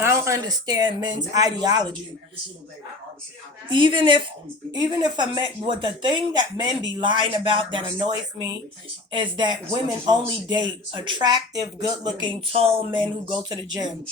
I don't understand men's ideology. Even if even if a man, what the thing that men be lying about that annoys me is that women only date attractive, good-looking, tall men who go to the gym.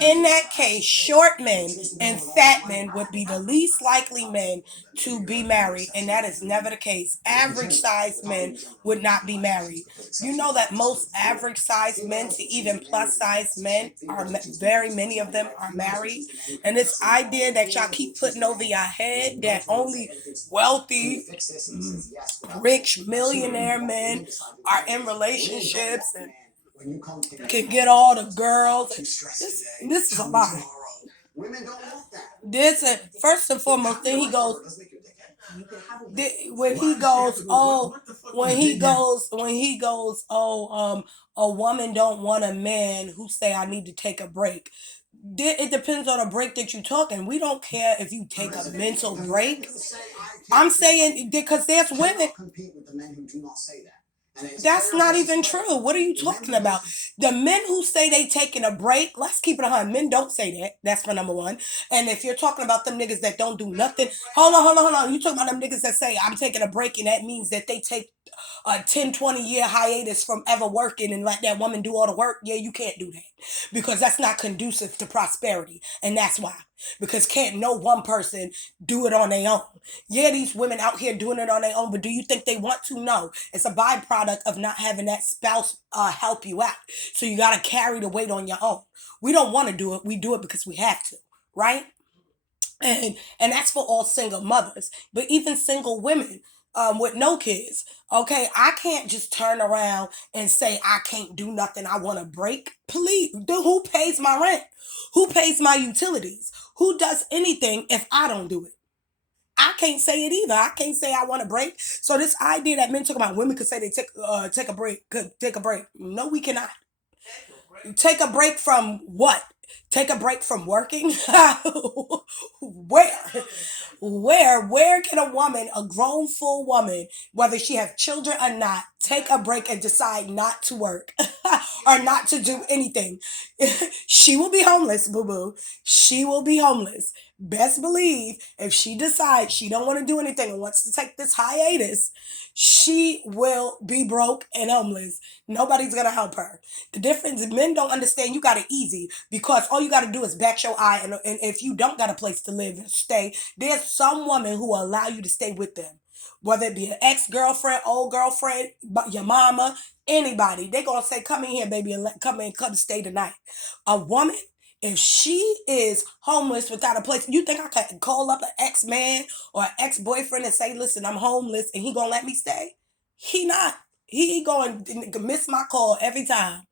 In that case, short men and fat men would be the least likely men to be married, and that is never the case. Average sized men would not be married. You know that most average sized men to even plus sized men are very many of them are married. And this idea that y'all keep putting over your head that only wealthy, rich millionaire men are in relationships and can get all the girls. This is a lie. This first and foremost, then he goes when he goes, oh, oh, a woman don't want a man who say I need to take a break. It depends on a break that you're talking. We don't care if you take a mental break. I'm saying because there's women. That's not even true. What are you talking about? The men who say they taking a break, let's keep it 100. Men don't say that. That's for number one. And if you're talking about them niggas that don't do nothing, hold on. You talking about them niggas that say I'm taking a break and that means that they take a 10, 20 year hiatus from ever working and let that woman do all the work. Yeah, you can't do that because that's not conducive to prosperity. And that's why. Because can't no one person do it on their own. Yeah, these women out here doing it on their own, but do you think they want to? No. It's a byproduct of not having that spouse help you out. So you got to carry the weight on your own. We don't want to do it. We do it because we have to, right? And that's for all single mothers, but even single women with no kids. Okay, I can't just turn around and say I can't do nothing. I want a break. Please, who pays my rent? Who pays my utilities? Who does anything if I don't do it? I can't say it either. I can't say I want a break. So this idea that men talk about women could say they take a break, could take a break. No, we cannot. Take a break from what? Take a break from working? Where? Where can a woman, a grown full woman, whether she have children or not, take a break and decide not to work or not to do anything? She will be homeless, boo boo. She will be homeless. Best believe if she decides she don't want to do anything and wants to take this hiatus, she will be broke and homeless. Nobody's gonna help her. The difference is men don't understand you got it easy because all you got to do is bat your eye, and if you don't got a place to live and stay, there's some woman who will allow you to stay with them. Whether it be an ex-girlfriend, old girlfriend, your mama, anybody, they gonna say, "Come in here, baby, and come stay tonight." A woman, if she is homeless without a place, you think I can call up an ex-man or an ex-boyfriend and say, "Listen, I'm homeless," and he gonna let me stay? He not. He going to miss my call every time.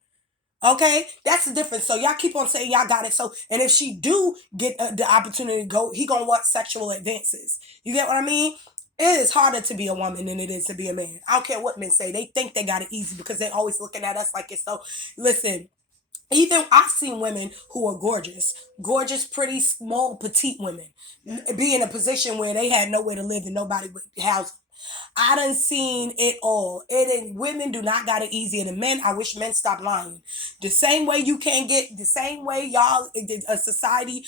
Okay, that's the difference. So y'all keep on saying y'all got it. So, and if she do get the opportunity to go, he gonna want sexual advances. You get what I mean? It is harder to be a woman than it is to be a man. I don't care what men say. They think they got it easy because they're always looking at us like it's so. Listen, even I've seen women who are gorgeous, gorgeous, pretty, small, petite women, be in a position where they had nowhere to live and nobody would house them. I done seen it all. Women do not got it easier than men. I wish men stop lying. The same way you can't get the same way y'all a society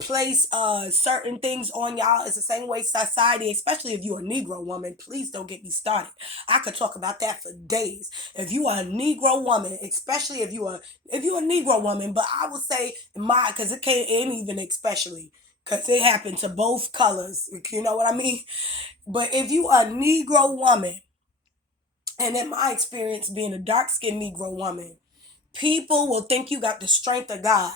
place certain things on y'all is the same way society, especially if you're a Negro woman. Please don't get me started. I could talk about that for days. If you are a Negro woman, especially if you're a Negro woman, but I would say my because it can't ain't even especially because it happened to both colors. You know what I mean? But if you are a Negro woman, and in my experience being a dark skinned Negro woman, people will think you got the strength of God.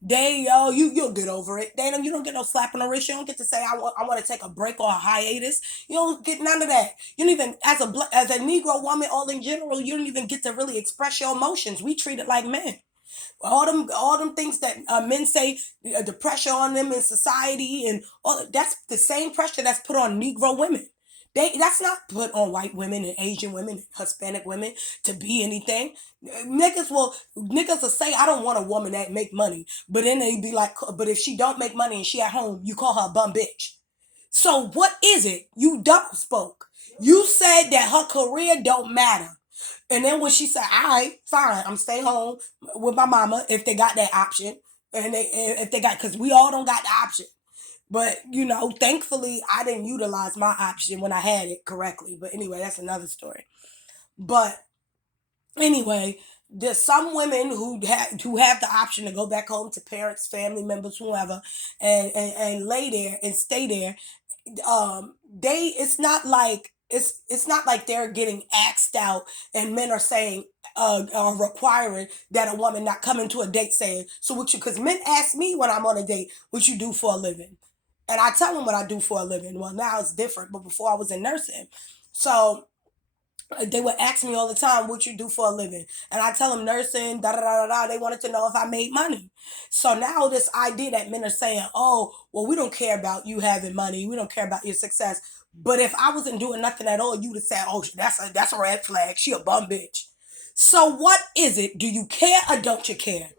You'll get over it. You don't get no slap on the wrist. You don't get to say I want to take a break or a hiatus. You don't get none of that. You don't even as a Negro woman, all in general, you don't even get to really express your emotions. We treat it like men. All them things that men say, the pressure on them in society and all that's the same pressure that's put on Negro women. That's not put on white women and Asian women and Hispanic women to be anything. Niggas will say I don't want a woman that make money, but then they be like, but if she don't make money and she at home, you call her a bum bitch. So what is it? You double spoke. You said that her career don't matter. And then when she said, "All right, fine, I'm stay home with my mama if they got that option," and they if they got because we all don't got the option. But thankfully, I didn't utilize my option when I had it correctly. But anyway, that's another story. But anyway, there's some women who have the option to go back home to parents, family members, whoever, and lay there and stay there. They it's not like they're getting axed out and men are saying are requiring that a woman not come into a date saying, so what you, because men ask me when I'm on a date, what you do for a living, and I tell them what I do for a living. Well, now it's different, but before I was in nursing, so they would ask me all the time, what you do for a living? And I tell them nursing, da da da da da. They wanted to know if I made money. So now this idea that men are saying, oh, well, we don't care about you having money. We don't care about your success. But if I wasn't doing nothing at all, you would say, oh, that's a red flag. She a bum bitch. So what is it? Do you care or don't you care?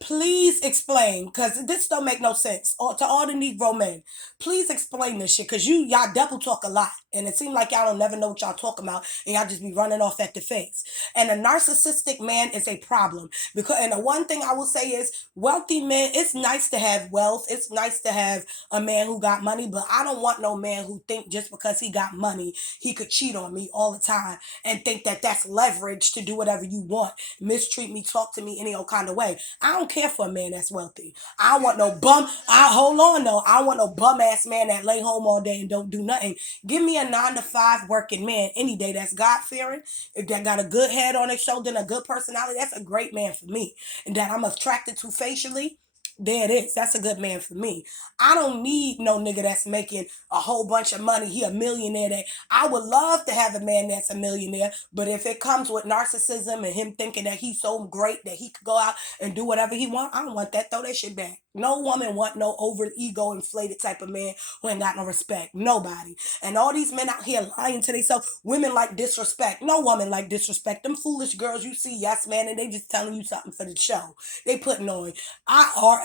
Please explain, because this don't make no sense. Or to all the Negro men, please explain this shit, because y'all double talk a lot, and it seems like y'all don't never know what y'all talking about, and y'all just be running off at the face. And a narcissistic man is a problem, because, and the one thing I will say is, wealthy men. It's nice to have wealth. It's nice to have a man who got money, but I don't want no man who think just because he got money he could cheat on me all the time and think that that's leverage to do whatever you want, mistreat me, talk to me any old kind of way. I don't care for a man that's wealthy. I don't want no bum. I hold on though. I don't want no bum ass man that lay home all day and don't do nothing. Give me a 9 to 5 working man any day that's God fearing, if that got a good head on his shoulder and a good personality. That's a great man for me. And that I'm attracted to facially. There it is. That's a good man for me. I don't need no nigga that's making a whole bunch of money. He a millionaire. That I would love to have a man that's a millionaire, but if it comes with narcissism and him thinking that he's so great that he could go out and do whatever he want, I don't want that. Throw that shit back. No woman want no over ego inflated type of man who ain't got no respect. Nobody. And all these men out here lying to themselves. Women like disrespect. No woman like disrespect. Them foolish girls you see, yes man, and they just telling you something for the show. They putting on.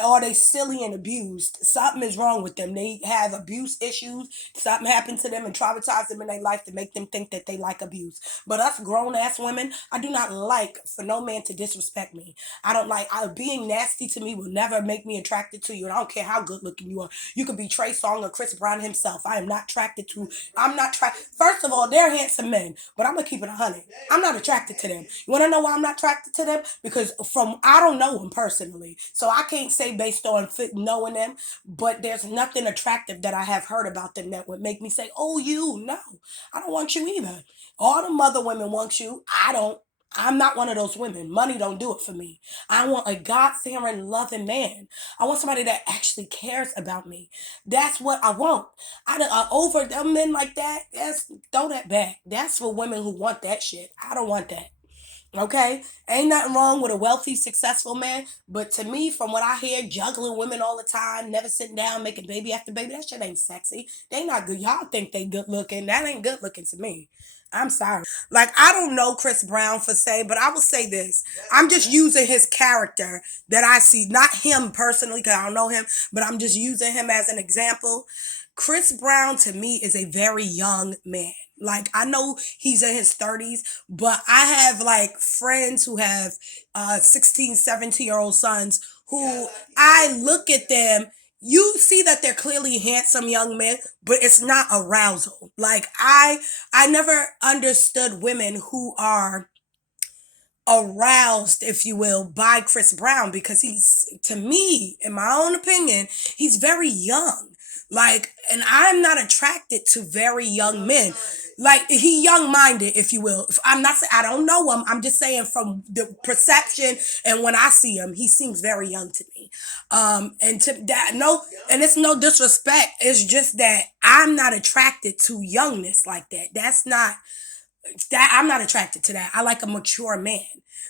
Are they silly and abused? Something is wrong with them. They have abuse issues. Something happened to them and traumatized them in their life to make them think that they like abuse. But us grown ass women, I do not like for no man to disrespect me. I don't like being nasty to me will never make me attracted to you. And I don't care how good looking you are. You could be Trey Songz or Chris Brown himself. I am not attracted to. I'm not First of all, they're handsome men, but I'm gonna keep it 100. I'm not attracted to them. You want to know why I'm not attracted to them? Because I don't know them personally, so I can't say based on knowing them. But there's nothing attractive that I have heard about them that would make me say, "Oh, you no, I don't want you either." All the mother women want you. I don't. I'm not one of those women. Money don't do it for me. I want a God fearing, loving man. I want somebody that actually cares about me. That's what I want. Over them men like that. Throw that back. That's for women who want that shit. I don't want that. Okay? Ain't nothing wrong with a wealthy, successful man. But to me, from what I hear, juggling women all the time, never sitting down, making baby after baby, that shit ain't sexy. They not good. Y'all think they good looking. That ain't good looking to me. I'm sorry. Like, I don't know Chris Brown for say, but I will say this. I'm just using his character that I see, not him personally, because I don't know him, but I'm just using him as an example. Chris Brown to me is a very young man. Like, I know he's in his 30s, but I have like friends who have 16, 17-year-old sons who I look at them. You see that they're clearly handsome young men, but it's not arousal. Like, I never understood women who are aroused, if you will, by Chris Brown, because he's, to me, in my own opinion, he's very young. Like, and I'm not attracted to very young men. Like, he young minded, if you will. I'm not saying I don't know him. I'm just saying from the perception and when I see him, he seems very young to me. And to that, no, and it's no disrespect. It's just that I'm not attracted to youngness like that. That's not that I'm not attracted to that. I like a mature man,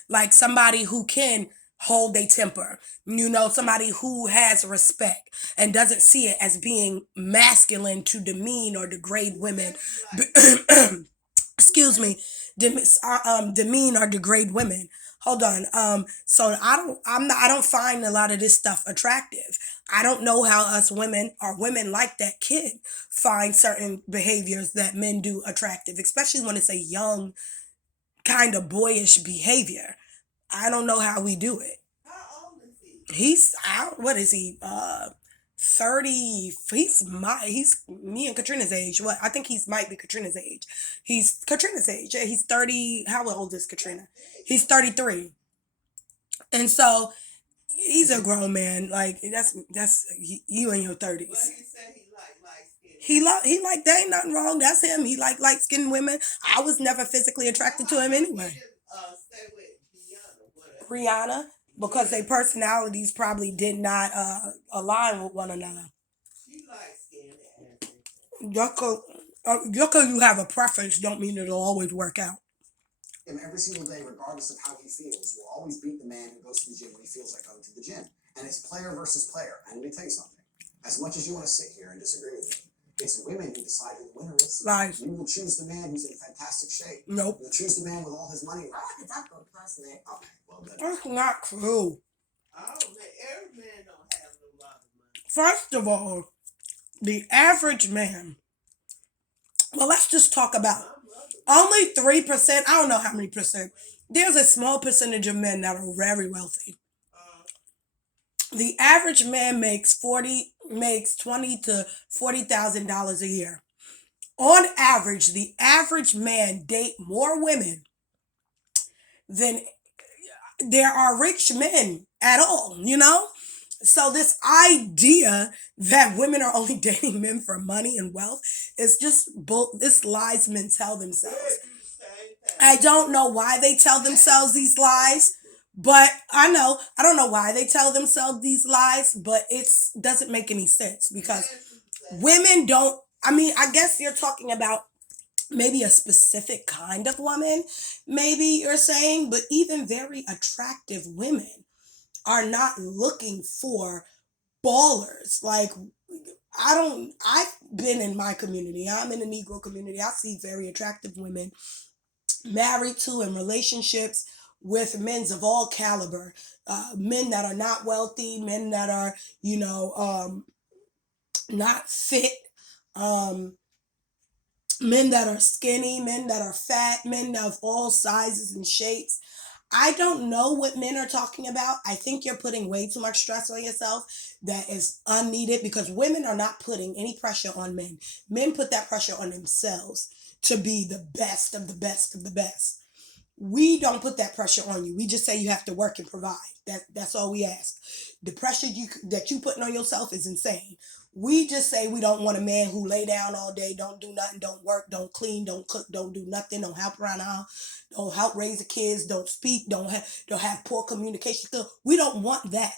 like somebody who can hold their temper, somebody who has respect and doesn't see it as being masculine to demean or degrade women. Excuse me, demean or degrade women. Hold on. So I don't find a lot of this stuff attractive. I don't know how us women or women like that kid find certain behaviors that men do attractive, especially when it's a young kind of boyish behavior. I don't know how we do it. He's out. What is he? 30. He's me and Katrina's age. What? I think he's might be Katrina's age. He's Katrina's age. Yeah, he's 30. How old is Katrina? He's 33. And so he's a grown man. Like you in your 30s. He like there ain't nothing wrong. That's him. He like light skinned women. I was never physically attracted to him anyway. Rihanna, because their personalities probably did not align with one another. Just 'cause you have a preference don't mean it'll always work out. Him every single day, regardless of how he feels, will always beat the man who goes to the gym when he feels like going to the gym. And it's player versus player. And let me tell you something. As much as you want to sit here and disagree with me, it's women who decide who the winner is. Lies. You will choose the man who's in fantastic shape. Nope. You'll choose the man with all his money. Okay, well then. That's not true. Every man don't have a lot of money. First of all, the average man. Well, let's just talk about only 3%. I don't know how many percent. There's a small percentage of men that are very wealthy. The average man makes 20 to $40,000 a year. On average, the average man date more women than there are rich men at all, you know? So this idea that women are only dating men for money and wealth is just this lies men tell themselves. I don't know why they tell themselves these lies, but I don't know why they tell themselves these lies, but it doesn't make any sense because women don't. I mean, I guess you're talking about maybe a specific kind of woman, maybe you're saying, but even very attractive women are not looking for ballers. Like, I've been in my community, I'm in the Negro community. I see very attractive women married to in relationships with men of all caliber, men that are not wealthy, men that are, not fit, um, men that are skinny, men that are fat, men of all sizes and shapes. I don't know what men are talking about. I think you're putting way too much stress on yourself that is unneeded because women are not putting any pressure on men. Men put that pressure on themselves to be the best of the best of the best. We don't put that pressure on you. We just say you have to work and provide. That's all we ask. The pressure that you putting on yourself is insane. We just say we don't want a man who lay down all day, don't do nothing, don't work, don't clean, don't cook, don't do nothing, don't help around the house, don't help raise the kids, don't speak, don't have poor communication skills. We don't want that.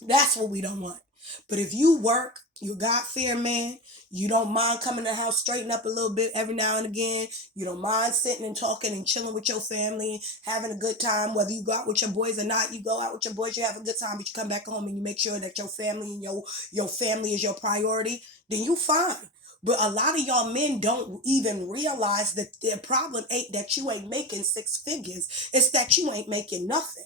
That's what we don't want. But if you work, you're God fearing man, you don't mind coming to the house, straighten up a little bit every now and again, you don't mind sitting and talking and chilling with your family, having a good time, whether you go out with your boys or not, you go out with your boys, you have a good time, but you come back home and you make sure that your family and your family is your priority, then you fine. But a lot of y'all men don't even realize that their problem ain't that you ain't making six figures. It's that you ain't making nothing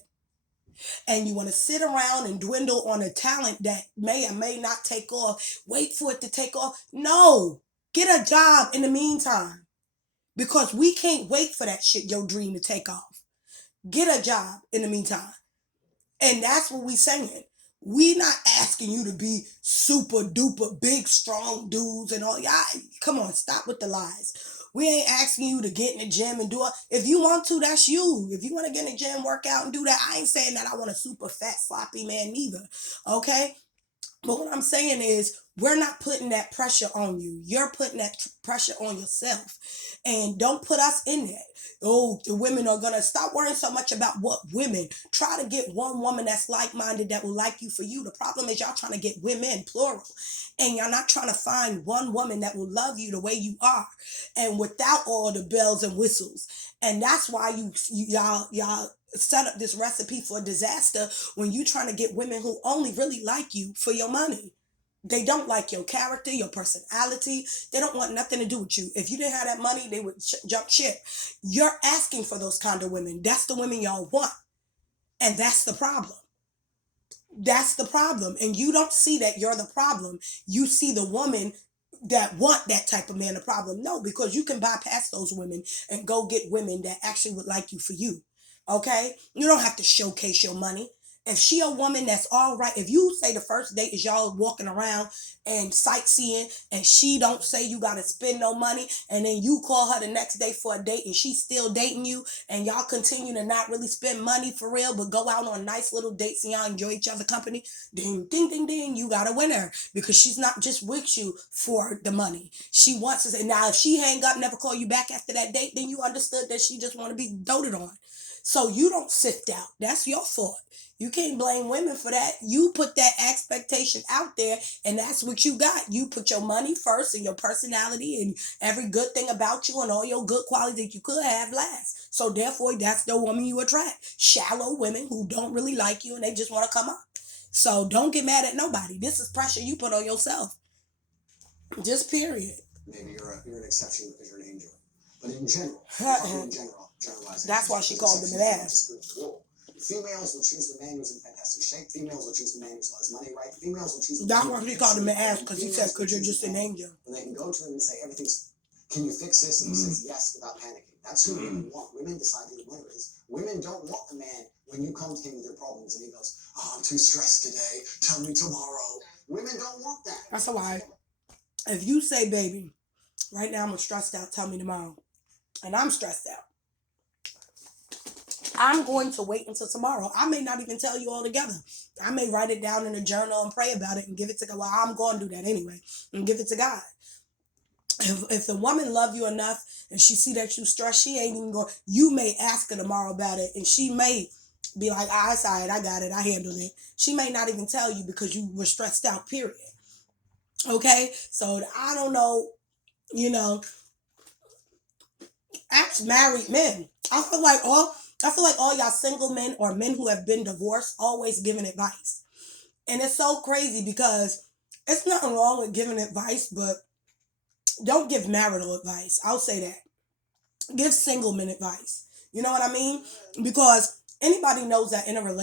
and you want to sit around and dwindle on a talent that may or may not take off, wait for it to take off. No, get a job in the meantime because we can't wait for that shit, your dream to take off. Get a job in the meantime. And that's what we saying. We not asking you to be super duper big, strong dudes and all. Y'all, come on, stop with the lies. We ain't asking you to get in the gym and do it. If you want to, that's you. If you want to get in the gym, work out and do that, I ain't saying that I want a super fat, sloppy man neither. Okay? But what I'm saying is, we're not putting that pressure on you. You're putting that pressure on yourself. And don't put us in that. Oh, the women are going to stop worrying so much about what women. Try to get one woman that's like-minded that will like you for you. The problem is y'all trying to get women, plural. And you're not trying to find one woman that will love you the way you are. And without all the bells and whistles. And that's why y'all set up this recipe for disaster when you trying to get women who only really like you for your money. They don't like your character, your personality. They don't want nothing to do with you. If you didn't have that money, they would jump ship. You're asking for those kind of women. That's the women y'all want. And that's the problem. That's the problem. And you don't see that you're the problem. You see the woman that want that type of man a problem. No, because you can bypass those women and go get women that actually would like you for you. Okay? You don't have to showcase your money. If she a woman that's all right, if you say the first date is y'all walking around and sightseeing and she don't say you gotta spend no money, and then you call her the next day for a date and she's still dating you, and y'all continue to not really spend money for real but go out on nice little dates and y'all enjoy each other's company, ding ding ding ding, you got a winner, because she's not just with you for the money. She wants to say, now if she hang up, never call you back after that date, then you understood that she just want to be doted on. So you don't sift out. That's your fault. You can't blame women for that. You put that expectation out there, and that's what you got. You put your money first and your personality and every good thing about you and all your good qualities that you could have last. So therefore, that's the woman you attract. Shallow women who don't really like you and they just want to come up. So don't get mad at nobody. This is pressure you put on yourself. Just period. Maybe you're an exception because you're an angel. But in general, generalizing. That's why she called them an ass. Females will choose the man who's in fantastic shape. Females will choose the man who's got his money right. Females will choose the That's man why she called him an ass, because he said, because you're just an angel. And they can go to him and say, can you fix this? And he says yes without panicking. That's who women want. Women decide who the winner is. Women don't want the man when you come to him with your problems and he goes, oh, I'm too stressed today. Tell me tomorrow. Women don't want that. That's a lie. If you say, baby, right now I'm stressed out, tell me tomorrow, and I'm stressed out, I'm going to wait until tomorrow. I may not even tell you all together. I may write it down in a journal and pray about it and give it to God. Well, I'm going to do that anyway and give it to God. If the woman love you enough and she see that you stressed, she ain't even going. You may ask her tomorrow about it, and she may be like, "Ah, it's all right, I got it, I handled it." She may not even tell you because you were stressed out. Period. Okay, so I don't know. You know, ask married men. I feel like all y'all single men or men who have been divorced always giving advice. And it's so crazy because it's nothing wrong with giving advice, but don't give marital advice. I'll say that. Give single men advice. You know what I mean? Because anybody knows that in a relationship,